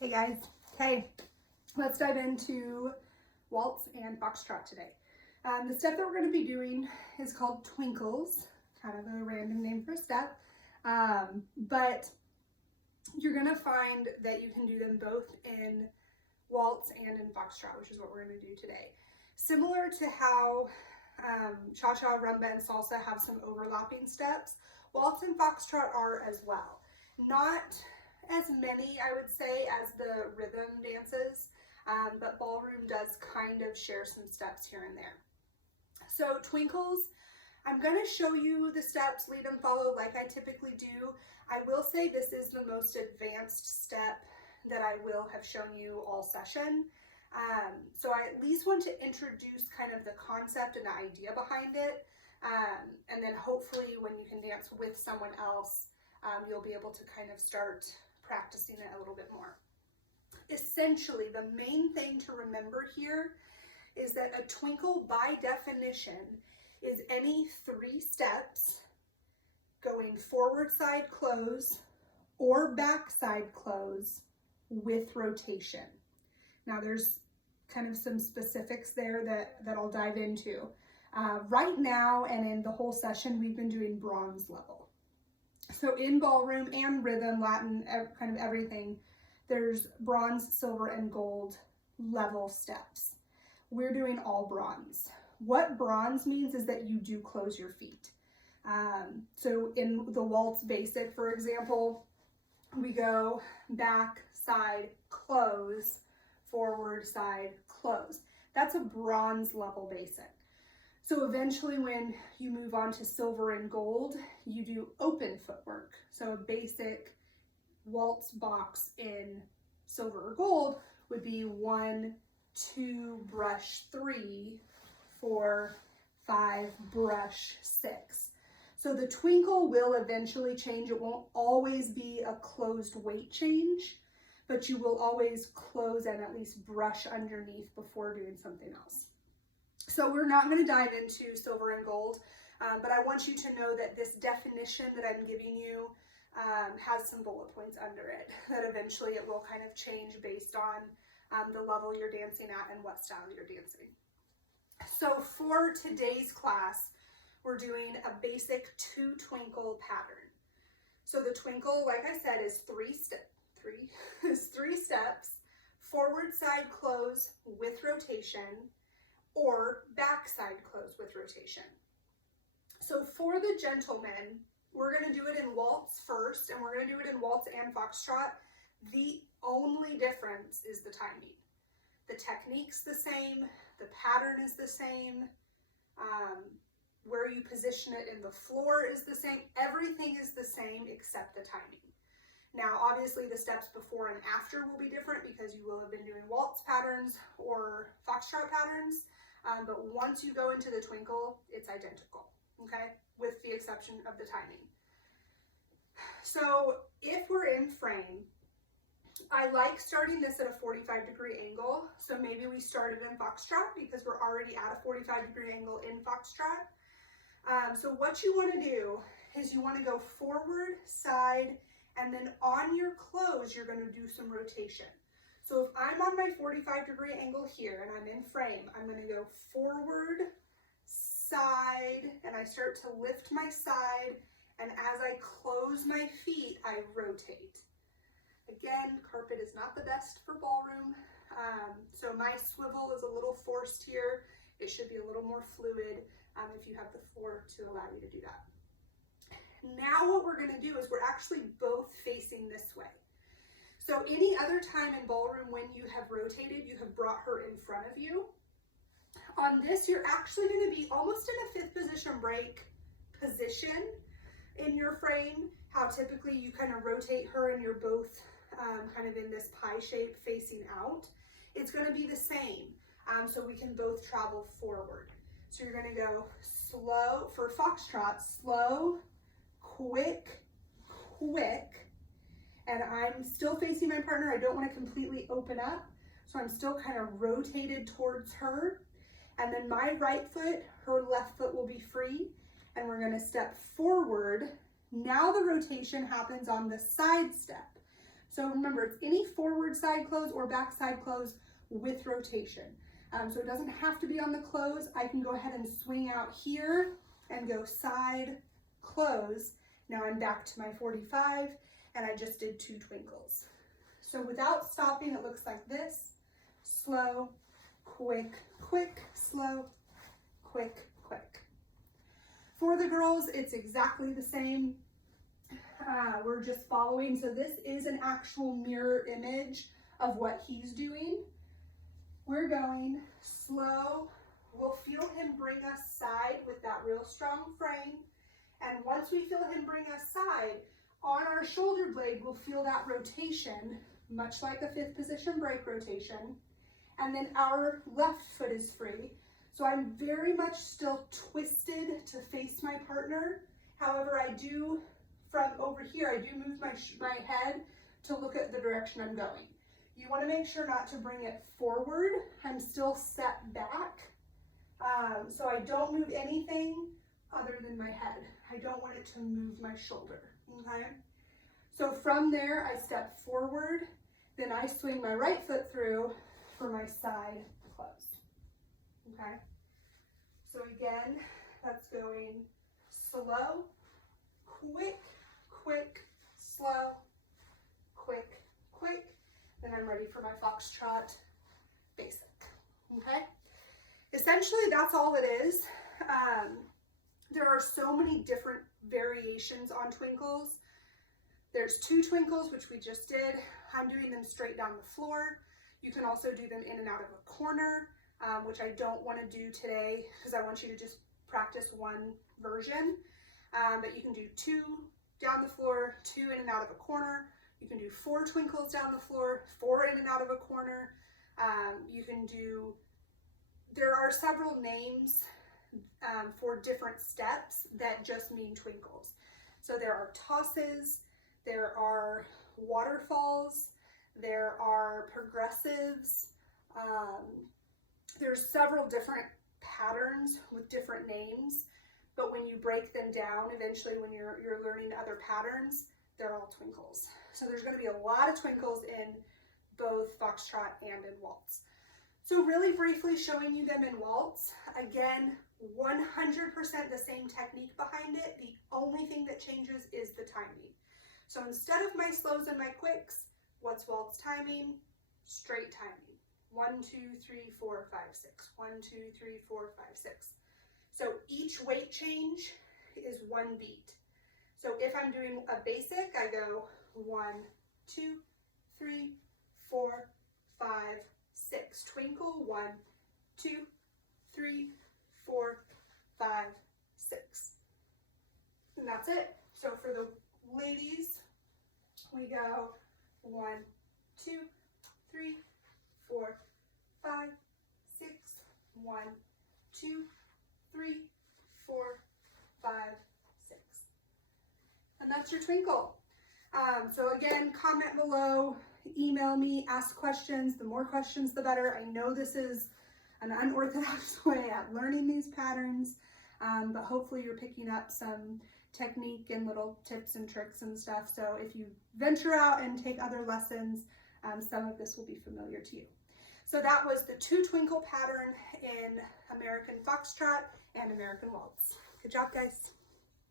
Hey guys, okay, let's dive into Waltz and Foxtrot today. The step that we're going to be doing is called Twinkles, kind of a random name for a step, but you're going to find that you can do them both in Waltz and in Foxtrot, which is what we're going to do today. Similar to how Cha-Cha, Rumba, and Salsa have some overlapping steps, Waltz and Foxtrot are as well. Not as many, I would say, as the rhythm dances, but ballroom does kind of share some steps here and there. So Twinkles, I'm going to show you the steps, lead and follow like I typically do. I will say this is the most advanced step that I will have shown you all session. So I at least want to introduce kind of the concept and the idea behind it. And then hopefully when you can dance with someone else, you'll be able to kind of start practicing it a little bit more. Essentially, the main thing to remember here is that a twinkle by definition is any 3 steps going forward side close or back side close with rotation. Now there's kind of some specifics there that I'll dive into. Right now and in the whole session, we've been doing bronze level. So in ballroom and rhythm, Latin, kind of everything, there's bronze, silver, and gold level steps. We're doing all bronze. What bronze means is that you do close your feet. So in the waltz basic, for example, we go back, side, close, forward, side, close. That's a bronze level basic. So eventually when you move on to silver and gold, you do open footwork. So a basic waltz box in silver or gold would be 1, 2, brush 3, 4, 5, brush 6. So the twinkle will eventually change. It won't always be a closed weight change, but you will always close and at least brush underneath before doing something else. So we're not going to dive into silver and gold, but I want you to know that this definition that I'm giving you has some bullet points under it, that eventually it will kind of change based on the level you're dancing at and what style you're dancing. So for today's class, we're doing a basic 2 twinkle pattern. So the twinkle, like I said, is 3 steps, forward side close with rotation, or backside close with rotation. So for the gentlemen, we're going to do it in waltz first, and we're going to do it in waltz and foxtrot. The only difference is the timing. The technique's the same, the pattern is the same, where you position it in the floor is the same, everything is the same except the timing. Now, obviously the steps before and after will be different because you will have been doing waltz patterns or foxtrot patterns. But once you go into the twinkle, it's identical, okay? With the exception of the timing. So if we're in frame, I like starting this at a 45-degree angle. So maybe we started in foxtrot because we're already at a 45-degree angle in foxtrot. So what you want to do is you want to go forward, side, and then on your close, you're going to do some rotation. So if I'm on my 45-degree angle here and I'm in frame, I'm going to go forward, side, and I start to lift my side, and as I close my feet, I rotate. Again, carpet is not the best for ballroom, so my swivel is a little forced here. It should be a little more fluid if you have the floor to allow you to do that. Now what we're going to do is we're actually both facing this way. So any other time in ballroom when you have rotated, you have brought her in front of you. On this, you're actually going to be almost in a 5th position break position in your frame, how typically you kind of rotate her and you're both kind of in this pie shape facing out. It's going to be the same, so we can both travel forward. So you're going to go slow, for foxtrot, slow, quick, quick. And I'm still facing my partner. I don't want to completely open up. So I'm still kind of rotated towards her. And then my right foot, her left foot will be free. And we're going to step forward. Now the rotation happens on the side step. So remember, it's any forward forward side close or back side close with rotation. So it doesn't have to be on the close. I can go ahead and swing out here and go side close. Now I'm back to my 45 and I just did 2 twinkles. So without stopping, it looks like this: slow, quick, quick, slow, quick, quick. For the girls, it's exactly the same. We're just following. So this is an actual mirror image of what he's doing. We're going slow. We'll feel him bring us side with that real strong frame. And once we feel him bring us side, on our shoulder blade, we'll feel that rotation, much like a 5th position break rotation. And then our left foot is free. So I'm very much still twisted to face my partner. However, I do, from over here, I do move my head to look at the direction I'm going. You want to make sure not to bring it forward. I'm still set back. So I don't move anything other than my head. I don't want it to move my shoulder, okay? So from there, I step forward, then I swing my right foot through for my side close, okay? So again, that's going slow, quick, quick, slow, quick, quick. Then I'm ready for my foxtrot basic, okay? Essentially, that's all it is. There are so many different variations on twinkles. There's 2 twinkles, which we just did. I'm doing them straight down the floor. You can also do them in and out of a corner, which I don't want to do today because I want you to just practice one version. But you can do 2 down the floor, 2 in and out of a corner. You can do 4 twinkles down the floor, 4 in and out of a corner. You can do, there are several names for different steps that just mean twinkles. So there are tosses, there are waterfalls, there are progressives. There's several different patterns with different names, but when you break them down, eventually when you're learning other patterns, they're all twinkles. So there's going to be a lot of twinkles in both foxtrot and in waltz. So really briefly showing you them in waltz. Again, 100% the same technique behind it. The only thing that changes is the timing. So instead of my slows and my quicks, what's waltz timing? Straight timing. 1, 2, 3, 4, 5, 6. 1, 2, 3, 4, 5, 6. So each weight change is 1 beat. So if I'm doing a basic, I go 1, 2, 3, 4, 5, 6. Twinkle, 1, 2, 3, 4, 5, 6. And that's it. So for the ladies, we go 1, 2, 3, 4, 5, 6. 1, 2, 3, 4, 5, 6. And that's your twinkle. So again, comment below, email me, ask questions. The more questions, the better. I know this is an unorthodox way at learning these patterns, but hopefully you're picking up some technique and little tips and tricks and stuff. So if you venture out and take other lessons, some of this will be familiar to you. So that was the 2 twinkle pattern in American Foxtrot and American Waltz. Good job, guys.